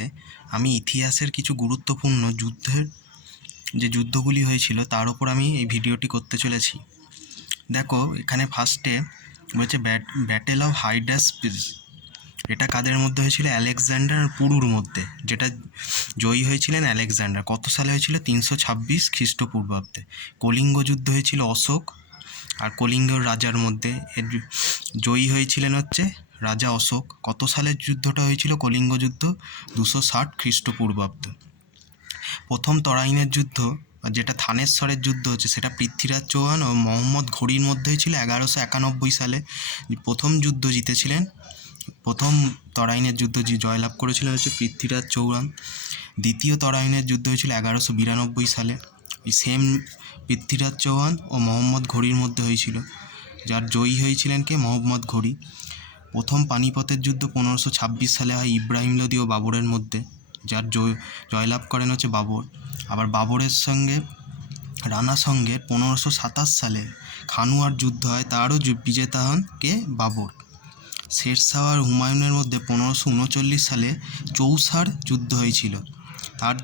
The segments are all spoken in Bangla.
ভিডিওতে আমি ইতিহাসের কিছু গুরুত্বপূর্ণ যুদ্ধের যে যুদ্ধগুলি হয়েছিল তার ওপর আমি এই ভিডিওটি করতে চলেছি। দেখো এখানে ফার্স্টে বলছে ব্যাটেল অফ হাইডাসপিস। এটা কাদের মধ্যে হয়েছিল? আলেকজান্ডার আর পুরুর মধ্যে, যেটা জয়ী হয়েছিলেন আলেকজান্ডার। কত সালে হয়েছিল? 326 খ্রিস্টপূর্বাব্দে। কলিঙ্গ যুদ্ধ হয়েছিল অশোক আর কলিঙ্গর রাজার মধ্যে। এর জয়ী হয়েছিলেন হচ্ছে রাজা অশোক। কত সালের যুদ্ধটা হয়েছিল? কলিঙ্গ যুদ্ধ 260 খ্রিস্টপূর্বাব্দ। প্রথম তরাইনের যুদ্ধ, যেটা থানেশ্বরের যুদ্ধ হচ্ছে, সেটা পৃথ্বীরাজ চৌহান ও মোহাম্মদ ঘুরির মধ্যে হয়েছিল 1191 সালে। প্রথম যুদ্ধ জিতেছিলেন, প্রথম তরাইনের যুদ্ধ জয়লাভ করেছিলেন হচ্ছে পৃথ্বীরাজ চৌহান। দ্বিতীয় তরাইনের যুদ্ধ হয়েছিল 1192 সালে। এই সেম পৃথ্বীরাজ চৌহান ও মোহাম্মদ ঘুরির মধ্যে হয়েছিল, যার জয়ী হয়েছিলেন কে? মোহাম্মদ ঘুরি। প্রথম পানিপথের যুদ্ধ 1526 সালে হয় ইব্রাহিম লোদি ও বাবরের মধ্যে, যার জয়লাভ করেন হচ্ছে বাবর। আবার বাবরের সঙ্গে রানার সঙ্গে 1527 সালে খানুয়ার যুদ্ধ হয়, তারও বিজেতা হন কে? বাবর। শেরশাহ আর হুমায়ুনের মধ্যে 1539 সালে চৌসার যুদ্ধ হয়েছিল, তার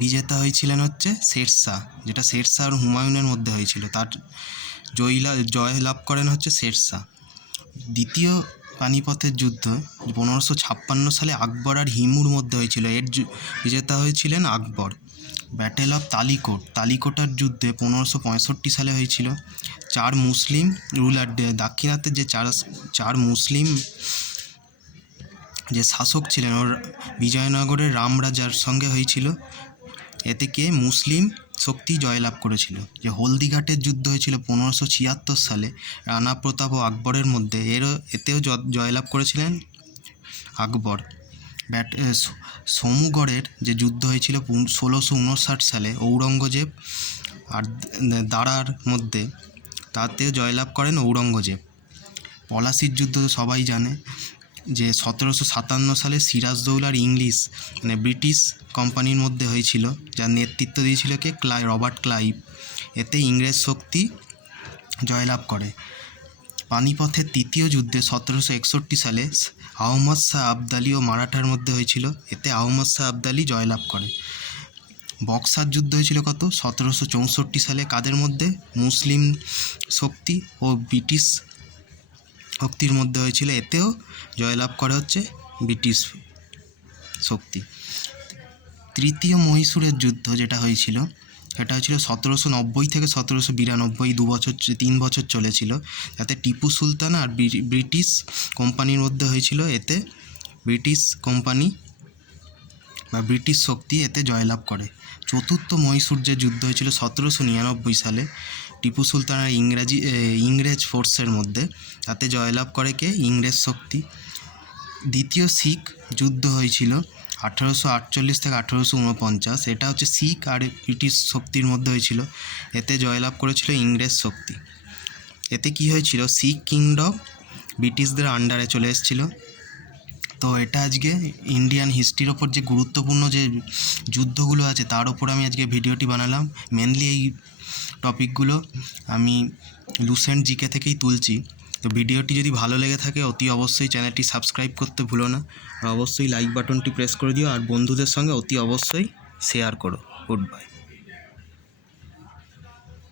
বিজেতা হয়েছিলেন হচ্ছে শেরশাহ, যেটা শেরশাহ আর হুমায়ুনের মধ্যে হয়েছিল, তার জয়লাভ করেন হচ্ছে শেরশাহ। দ্বিতীয় পানিপথের যুদ্ধ 1556 সালে আকবর আর হিমুর মধ্যে হয়েছিল, এর বিজেতা হয়েছিলেন আকবর। ব্যাটেল অফ তালিকোটার যুদ্ধে 1565 সালে হয়েছিল। চার মুসলিম রুলার, দাক্ষিণাত্যের যে চার মুসলিম যে শাসক ছিলেন, ওর বিজয়নগরের রাম রাজার সঙ্গে হয়েছিল। এতে কে? মুসলিম শক্তি জয়লাভ করেছিল। যে হলদিঘাটের যুদ্ধ হয়েছিল 1576 সালে রানা প্রতাপ ও আকবরের মধ্যে, এতেও জয়লাভ করেছিলেন আকবর। সমুগড়ের যে যুদ্ধ হয়েছিল 1659 সালে ঔরঙ্গজেব আর দারার মধ্যে, তাতেও জয়লাভ করেন ঔরঙ্গজেব। পলাশির যুদ্ধ তো সবাই জানে, যে 1757 সালে সিরাজদৌল্লার ইংলিশ ব্রিটিশ কোম্পানির মধ্যে হয়েছিল, যার নেতৃত্ব দিয়েছিল কে? Robert Clive. এতে ইংরেজ শক্তি জয়লাভ করে। পানিপথের তৃতীয় যুদ্ধে 1761 সালে আহমদ শাহ আবদালি ও মারাঠার মধ্যে হয়েছিল, এতে আহমদ শাহ আবদালি জয়লাভ করে। বক্সার যুদ্ধ হয়েছিল কত? 1764 সালে, কাদের মধ্যে? মুসলিম শক্তি ও ব্রিটিশ শক্তির মধ্যে হয়েছিল, এতেও জয়লাভ করে হচ্ছে ব্রিটিশ শক্তি। তৃতীয় মহীশূরের যুদ্ধ যেটা হয়েছিল, সেটা হয়েছিল 1790 থেকে 1792, 3 বছর চলেছিল, যাতে টিপু সুলতান আর ব্রিটিশ কোম্পানির মধ্যে হয়েছিল। এতে ব্রিটিশ কোম্পানি বা ব্রিটিশ শক্তি এতে জয়লাভ করে। চতুর্থ মহীশূর যে যুদ্ধ হয়েছিল 1799 সালে টিপু সুলতান আর ইংরেজ ফোর্সের মধ্যে, তাতে জয়লাভ করে কে? ইংরেজ শক্তি। দ্বিতীয় শিখ যুদ্ধ হয়েছিল 1848 থেকে 1849, এটা হচ্ছে শিখ আর ব্রিটিশ শক্তির মধ্যে হয়েছিল, এতে জয়লাভ করেছিল ইংরেজ শক্তি। এতে কি হয়েছিল? শিখ কিংডম ব্রিটিশদের আন্ডারে চলে এসেছিল। তো এটা আজকে ইন্ডিয়ান হিস্ট্রির ওপর যে গুরুত্বপূর্ণ যে যুদ্ধগুলো আছে তার ওপর আমি আজকে ভিডিওটি বানালাম। মেনলি এই টপিকগুলো আমি লুসেন্ট জিকে থেকেই তুলছি। তো ভিডিওটি যদি ভালো লেগে থাকে অতি অবশ্যই চ্যানেলটি সাবস্ক্রাইব করতে ভুলো না, আর অবশ্যই লাইক বাটনটি প্রেস করে দিও, আর বন্ধুদের সঙ্গে অতি অবশ্যই শেয়ার করো। Good bye.